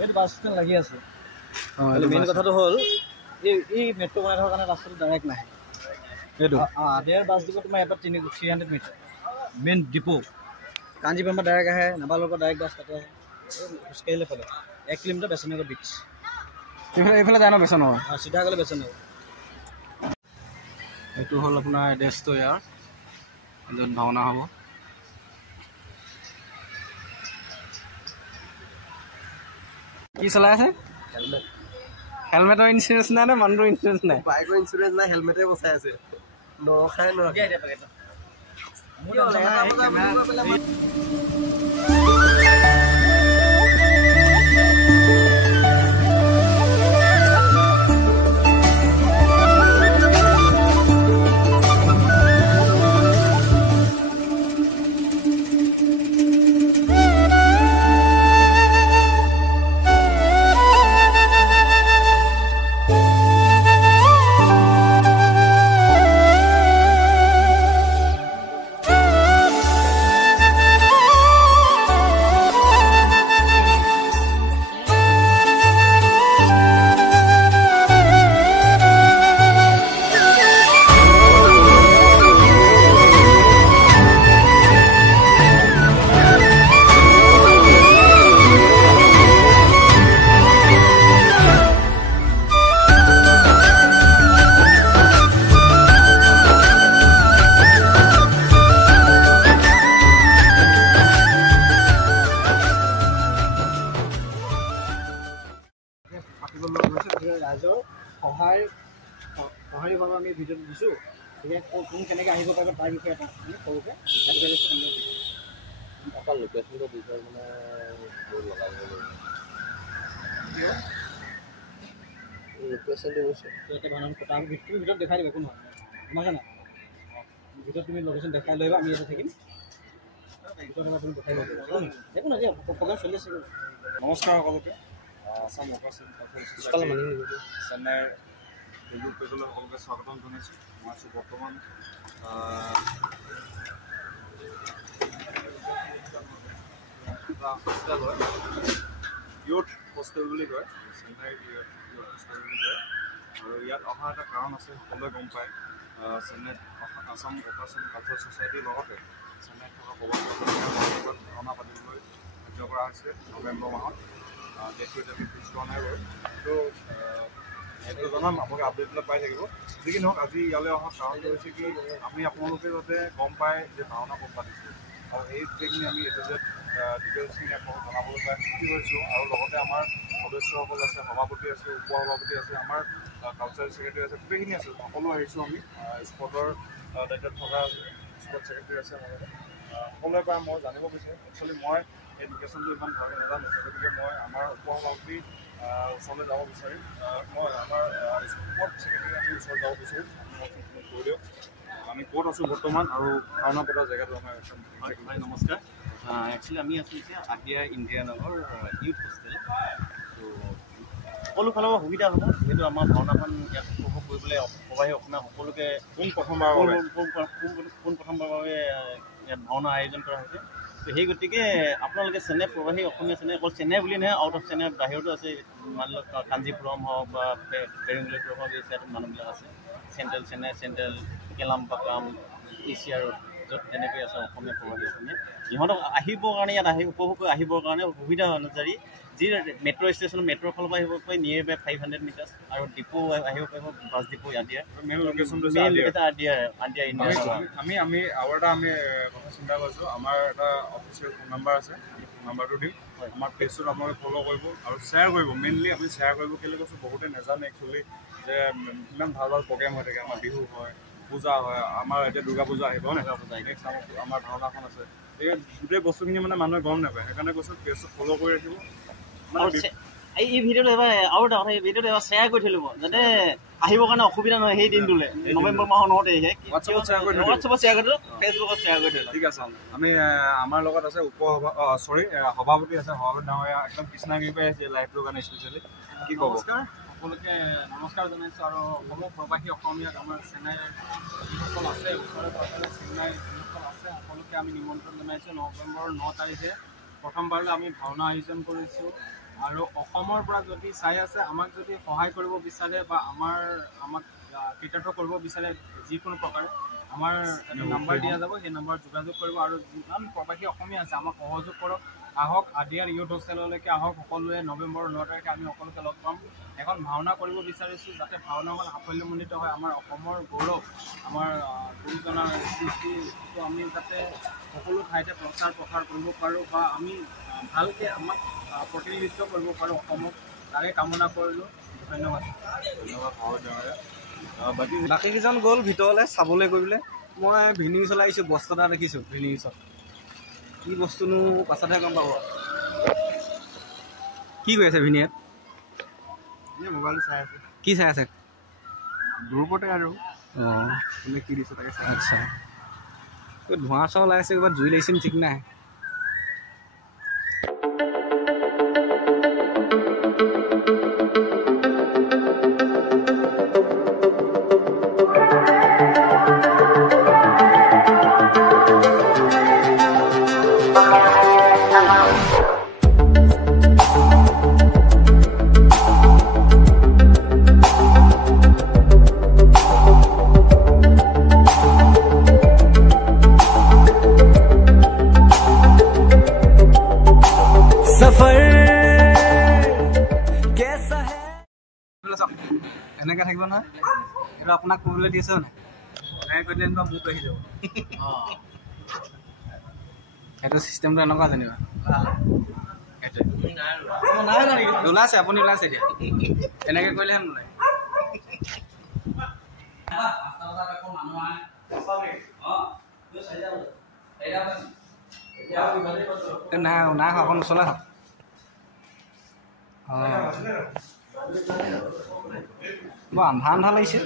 এইটো bus stand লাগি আছে মেইন কথাটো হ'ল এই মেট্ৰ' বনাই থকাৰ কাৰণে ৰাস্তাটো ডাইৰেক্ট নাহে এইটো দেৰ বাছ দিব তোমাৰ এটা 300 মিটাৰ মেইন ডিপো কাঞ্জিপুৰৰ পৰা ডাইৰেক্ট আহে নাবালৰ পৰা ডাইৰেক্ট বাছ তাতে আহে খোজকাঢ়িলে ফলে 1 কিলোমিটাৰ বেচনগৰ বিচ এইফালে যায় ন বেচনৰ চিধা গ'লে বেচনগৰ এইটো হ'ল আপোনাৰ এড্ৰেছটো ইয়াৰ য'ত ভাওনা হ'ব কি চলাই আছে হেলমেটৰ ইঞ্চুৰেঞ্চ নাই নে মানুহৰ ইঞ্চুৰেঞ্চ নাই বাইকৰ ইঞ্চুৰেঞ্চ নাই হেলমেটে বচাই আছে নখাই ৰাইজৰ সহায় ভাৱে আমি ভিডিঅ'টো দিছোঁ কোন কেনেকৈ আহিব পাৰিব তাৰ বিষয়ে এটা সৰুকৈ অকল লোকেশ্যনটো বিষয়ে মানে লগাব লোকেশ্যনটো তাৰ ভিতৰত দেখাই দিব একো নহয় গম পাইছা নাই ভিতৰত তুমি লোকেশ্যন দেখাই লৈ আহিবা আমি ইয়াতে থাকিম ভিতৰত তুমি দেখাই লৈ একো নহয় প্ৰগ্ৰাম চলি আছে নমস্কাৰ সকলোকে আসাম চেন্নাইৰ ৰিভিউ কৰিবলৈ সকলোকে স্বাগতম জনাইছোঁ মই আছোঁ বৰ্তমান হোষ্টেল হয় ইউথ হোষ্টেল বুলি কয় চেন্নাইৰ ইউথ হোষ্টেল বুলি কয় আৰু ইয়াত অহা এটা কাৰণ আছে সকলোৱে গম পায় চেন্নাইত আসাম অপাৰেশ্যন কালচাৰ ছ'চাইটিৰ লগতে চেন্নাইত থকা ক'ৰবাত ভাওনা পাতিবলৈ ধাৰ্য কৰা হৈছে নৱেম্বৰ মাহত ডেটটো এতিয়া ফিক্স কৰা নাই বাৰু তো সেইটো জনাম আপোনালোকে আপডেটবিলাক পাই থাকিব যি কি নহওক আজি ইয়ালৈ অহা কাৰণটো হৈছে কি আমি আপোনালোকে যাতে গম পায় যে ভাওনা ক'ত পাতিছোঁ আৰু এই গোটেইখিনি আমি এটা যে ডিটেইলছখিনি আপোনালোকক জনাবলৈ পাই সুখী হৈছোঁ আৰু লগতে আমাৰ সদস্যসকল আছে সভাপতি আছে উপ সভাপতি আছে আমাৰ কালচাৰেল ছেক্ৰেটাৰী আছে গোটেইখিনি আছে সকলো আহিছোঁ আমি স্পৰ্টৰ দায়িত্বত থকা স্পৰ্ট ছেক্ৰেটাৰী আছে সকলোৰে পৰা মই জানিব বিচাৰোঁ একচুৱেলি মই এই লোকেশ্যনটো ইমান ভালকৈ নাজানো গতিকে মই আমাৰ উপ সভাপতি ওচৰলৈ যাব বিচাৰিম মই আমাৰ স্পৰ্ট ছেক্ৰেটাৰী আমি ওচৰত যাব বিচাৰিম আপুনি কৈ দিয়ক আমি ক'ত আছোঁ বৰ্তমান আৰু ভাওনা পতা জেগাটো আমাৰ একদম নমস্কাৰ একচুৱেলি আমি আছোঁ এতিয়া আদিয়া ইন্দিৰানগৰ ইউথ হোষ্টেল তো সকলো ফালৰ সুবিধা হ'ব যিহেতু আমাৰ ভাওনাখন ইয়াত উপভোগ কৰিবলৈ প্ৰবাহী অসমীয়া সকলোকে প্ৰথমবাৰৰ বাবে ইয়াত ভাওনা আয়োজন কৰা হৈছে তো সেই গতিকে আপোনালোকে চেন্নাই প্ৰবাহী অসমীয়া চেন্নাই অকল চেন্নাই বুলি নহয় আউট অফ চেন্নাই বাহিৰতো আছে মানি লওক কাঞ্জিপুৰম হওক বা পেৰুংগুলিপুৰম হওক এই ইয়াত মানুহবিলাক আছে central Chennai central Kelambakkam Asia road য'ত তেনেকৈ আছে অসমীয়া প্ৰবাহী অসমীয়া ইহঁতক আহিবৰ কাৰণে ইয়াত উপভোগ কৰি আহিবৰ কাৰণে সুবিধা অনুযায়ী যি মেট্ৰ' ষ্টেচন মেট্ৰ'ৰ ফালৰ পৰা আহিব পাৰি নিয়েৰ বাই 500 মিটাৰ্ছ আৰু ডিপো আহিব পাৰিব বাছ ডিপো আদিয়া মেইন লোকেশ্যনটো আদিয়া ইণ্ডিয়া আমি আৰু এটা আমি কথা চিন্তা কৰিছোঁ আমাৰ এটা অফিচিয়েল ফোন নাম্বাৰ আছে ফোন নাম্বাৰটো দিম আমাৰ পেজটোত আপোনালোকে ফ'ল' কৰিব আৰু শ্বেয়াৰ কৰিব মেইনলি আমি শ্বেয়াৰ কৰিব কেলৈ কৈছোঁ বহুতে নাজানে একচুৱেলি যে ইমান ভাল ভাল প্ৰগ্ৰেম হৈ থাকে আমাৰ বিহু হয় পূজা হয় আমাৰ এতিয়া দুৰ্গা পূজা আহিব নেক্সট আমাৰ ভাওনাখন আছে এই গোটেই বস্তুখিনি মানে মানুহে গম নাপায় সেইকাৰণে কৈছোঁ পেজটো ফ'ল' কৰি ৰাখিব এই ভিডিঅ'টো এবাৰ আৰু এটা কথা এই ভিডিঅ'টো এবাৰ শ্বেয়াৰ কৰি থৈ ল'ব যাতে আহিবৰ কাৰণে অসুবিধা নহয় সেই দিনটোলৈ নৱেম্বৰ মাহৰ নহওঁতে হোৱাটছএপত শ্বেয়াৰ কৰি দিয়ক ফেচবুকত শ্বেয়াৰ কৰি দিয়ক ঠিক আছে আমি আমাৰ লগত আছে সভাপতি আছে সভাপতি ডাঙৰীয়া একদম কৃষ্ণাগিৰি পৰা আহিছে লাইভটোৰ কাৰণে স্পেচিয়েলি কি ক'ব সকলোকে নমস্কাৰ জনাইছোঁ আৰু সকলো প্ৰবাসী অসমীয়াত আমাৰ চেন্নাই যিসকল আছে ওচৰে পাঁজৰে চেন্নাই যিসকল আছে সকলোকে আমি নিমন্ত্ৰণ জনাইছোঁ নৱেম্বৰ 9 তাৰিখে প্ৰথমবাৰলৈ আমি ভাওনা আয়োজন কৰিছোঁ আৰু অসমৰ পৰা যদি চাই আছে আমাক যদি সহায় কৰিব বিচাৰে বা আমাক কৃতাৰ্থ কৰিব বিচাৰে যিকোনো প্ৰকাৰে আমাৰ এটা নাম্বাৰ দিয়া যাব, সেই নাম্বাৰত যোগাযোগ কৰিব আৰু যিমান প্ৰবাসী অসমীয়া আছে আমাক সহযোগ কৰক। আহক আদিয়াৰ ইউথ হোষ্টেললৈকে আহক সকলোৱে। নৱেম্বৰৰ 9 তাৰিখে আমি সকলোকে লগ পাম। এখন ভাওনা কৰিব বিচাৰিছোঁ যাতে ভাওনাখন সাফল্যমণ্ডিত হয়। আমাৰ অসমৰ গৌৰৱ, আমাৰ গুৰুজনাৰ সৃষ্টিটো আমি যাতে সকলো ঠাইতে প্ৰচাৰ প্ৰসাৰ কৰিব পাৰোঁ বা আমি ভালকৈ আমাক প্ৰতিনিধিত্ব কৰিব পাৰোঁ অসমক, তাৰে কামনা কৰিলোঁ। ধন্যবাদ। বাকীকেইজন গ'ল ভিতৰলৈ চাবলৈ কৰিবলৈ। মই ভিনিউ চলাই আহিছোঁ, বস্তু এটা দেখিছোঁ ভিনিউচত। কি বস্তুনো পাছতহে গম পাব। কি কৰি আছে ভিনিয়াত? মোবাইলটো চাই আছে। কি চাই আছে? গ্ৰুপতে আৰু অঁ, কোনে কি দিছে তাকে চাই। আচ্ছা, ধোঁৱা চোৱা ওলাই আছে, ক'ৰবাত জুই লাগিছে ঠিক নাই। এনেকৈ থাকিব নহয়, এইটো আপোনাক কৰিবলৈ দিছে নাই? এনেকৈ কৰি দিলে যেনিবা মোক আহি যাব। সেইটো চিষ্টেমটো এনেকুৱা যেনিবা ওলাইছে, আপুনি ওলাইছে এতিয়া। এনেকৈ কৰিলেহে নোলায়। নাই নাই অকণ ওচৰলৈ হওক। বৰ আন্ধা আন্ধা লাগিছে।